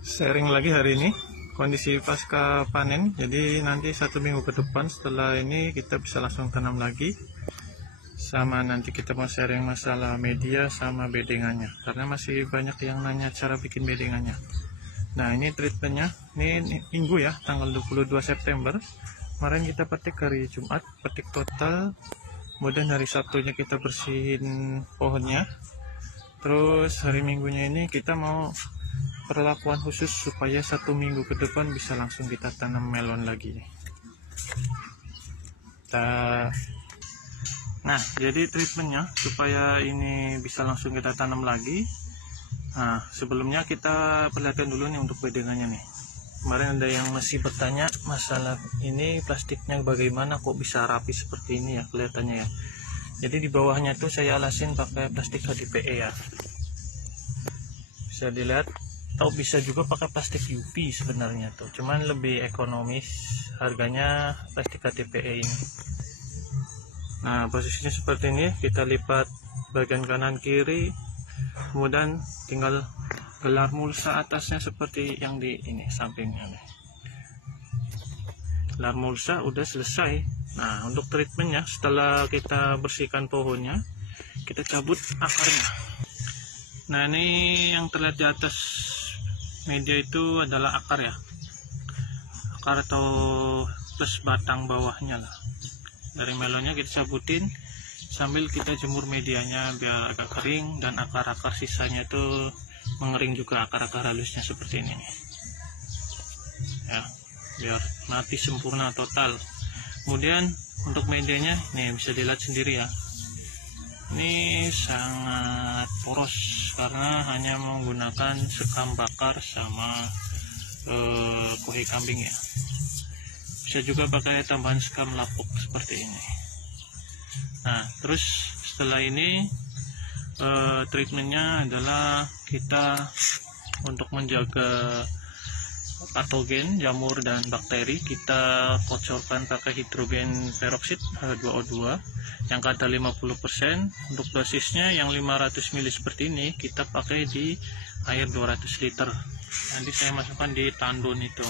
Sharing lagi hari ini kondisi pasca panen. Jadi nanti 1 minggu ke depan setelah ini kita bisa langsung tanam lagi. Sama nanti kita mau sharing masalah media sama bedengannya, karena masih banyak yang nanya cara bikin bedengannya. Nah, ini treatmentnya. Ini minggu ya, tanggal 22 September. Kemarin kita petik hari Jumat, petik total. Kemudian hari Sabtunya kita bersihin pohonnya. Terus hari Minggunya ini kita mau perlakuan khusus supaya 1 minggu ke depan bisa langsung kita tanam melon lagi. Nah, jadi treatmentnya supaya ini bisa langsung kita tanam lagi. Nah, sebelumnya kita perlihatkan dulu nih untuk bedengannya nih. Kemarin ada yang masih bertanya masalah ini plastiknya bagaimana kok bisa rapi seperti ini ya kelihatannya ya. Jadi di bawahnya tuh saya alasin pakai plastik HDPE ya. Bisa dilihat, atau bisa juga pakai plastik UV sebenarnya tuh. Cuman lebih ekonomis harganya plastik HDPE ini. Nah, posisinya seperti ini, kita lipat bagian kanan kiri, kemudian tinggal gelar mulsa atasnya seperti yang di ini sampingnya nih. Gelar mulsa udah selesai. Nah, untuk treatmentnya setelah kita bersihkan pohonnya, kita cabut akarnya. Nah, ini yang terlihat di atas media itu adalah akar ya, akar atau plus batang bawahnya lah. Dari melonnya kita cabutin sambil kita jemur medianya biar agak kering, dan akar-akar sisanya itu mengering juga, akar-akar halusnya seperti ini ya, biar mati sempurna total. Kemudian untuk medianya nih bisa dilihat sendiri ya, ini sangat poros karena hanya menggunakan sekam bakar sama kohe kambing ya. Bisa juga pakai tambahan sekam lapuk seperti ini. Nah, terus setelah ini treatmentnya adalah kita untuk menjaga patogen, jamur dan bakteri, kita kocorkan pakai hidrogen peroksida H2O2 yang kadar 50%. Untuk dosisnya yang 500 ml seperti ini kita pakai di air 200 liter. Nanti saya masukkan di tandon itu,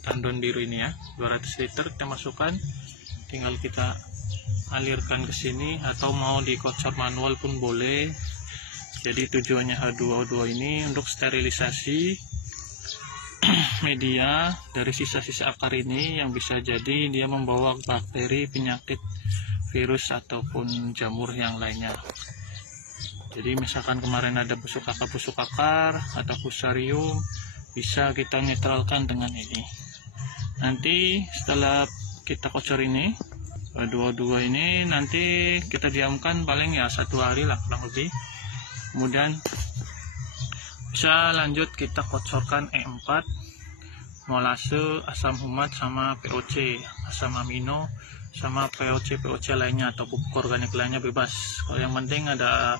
tandon biru ini ya, 200 liter kita masukkan, tinggal kita alirkan ke sini atau mau dikocor manual pun boleh. Jadi tujuannya H2O2 ini untuk sterilisasi media dari sisa-sisa akar ini yang bisa jadi dia membawa bakteri, penyakit, virus ataupun jamur yang lainnya. Jadi misalkan kemarin ada busuk akar atau fusarium, bisa kita netralkan dengan ini. Nanti setelah kita kocor ini dua ini, nanti kita diamkan paling ya 1 hari lah kurang lebih. Kemudian bisa lanjut kita kocorkan E4, molase, asam humat sama POC, asam amino sama POC lainnya atau pupuk organik lainnya bebas. Kalau yang penting ada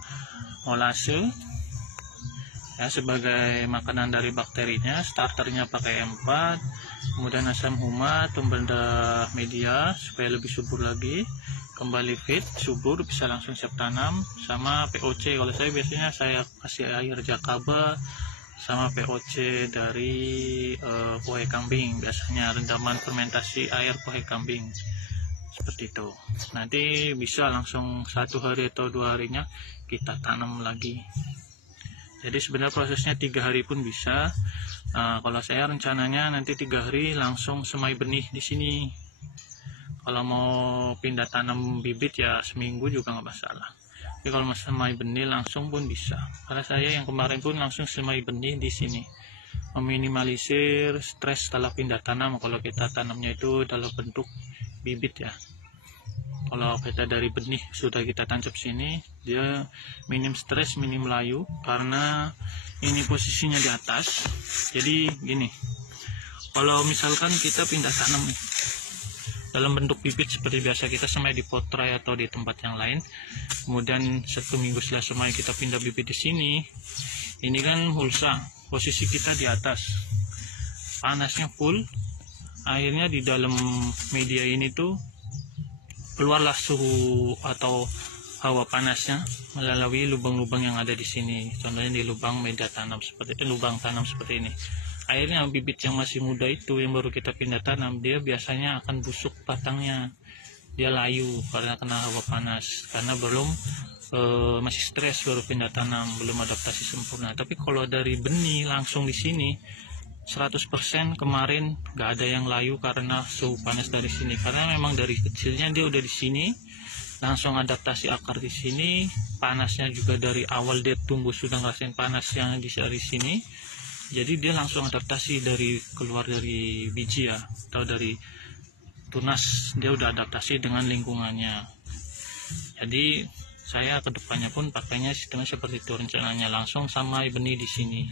molase ya sebagai makanan dari bakterinya, starternya pakai E4, kemudian asam humat pembenda media supaya lebih subur lagi, kembali fit subur bisa langsung siap tanam, sama POC. Kalau saya biasanya saya kasih air jakaba sama POC dari kohe kambing, biasanya rendaman fermentasi air kohe kambing seperti itu. Nanti bisa langsung 1 hari atau 2 harinya kita tanam lagi. Jadi sebenarnya prosesnya 3 hari pun bisa. Kalau saya rencananya nanti 3 hari langsung semai benih di sini. Kalau mau pindah tanam bibit ya seminggu juga nggak masalah. Tapi kalau mau semai benih langsung pun bisa. Karena saya yang kemarin pun langsung semai benih di sini. Meminimalisir stres setelah pindah tanam. Kalau kita tanamnya itu dalam bentuk bibit ya. Kalau kita dari benih sudah kita tancap sini, dia minim stres, minim layu, karena ini posisinya di atas. Jadi gini, kalau misalkan kita pindah tanam dalam bentuk bibit seperti biasa, kita semai di potray atau di tempat yang lain, kemudian 1 minggu setelah semai kita pindah bibit di sini, ini kan hulsa, posisi kita di atas, panasnya full, akhirnya di dalam media ini tuh keluarlah suhu atau hawa panasnya melalui lubang-lubang yang ada di sini. Contohnya di lubang lubang tanam seperti ini. Akhirnya bibit yang masih muda itu yang baru kita pindah tanam, dia biasanya akan busuk batangnya. Dia layu karena kena hawa panas, karena belum masih stres baru pindah tanam, belum adaptasi sempurna. Tapi kalau dari benih langsung di sini 100% kemarin nggak ada yang layu karena suhu panas dari sini, karena memang dari kecilnya dia udah di sini, langsung adaptasi akar di sini. Panasnya juga dari awal dia tumbuh sudah ngerasain panas yang dari sini, jadi dia langsung adaptasi dari keluar dari biji ya, atau dari tunas, dia udah adaptasi dengan lingkungannya. Jadi saya kedepannya pun pakainya sistemnya seperti itu rencananya, langsung sama benih di sini.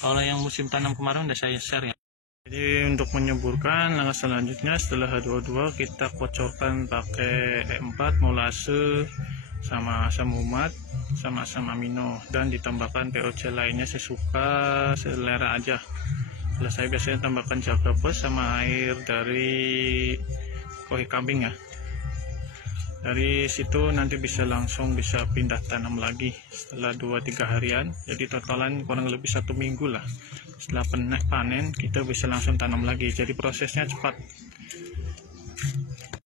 Kalau yang musim tanam kemarin udah saya share ya. Jadi untuk menyuburkan langkah selanjutnya setelah H22 kita kocorkan pakai E4 molase sama asam umat sama asam amino, dan ditambahkan POC lainnya sesuka selera aja. Kalau saya biasanya tambahkan jaga pes sama air dari kohi kambing ya. Dari situ nanti bisa pindah tanam lagi setelah 2-3 harian. Jadi totalan kurang lebih 1 minggu lah. Setelah panen kita bisa langsung tanam lagi. Jadi prosesnya cepat.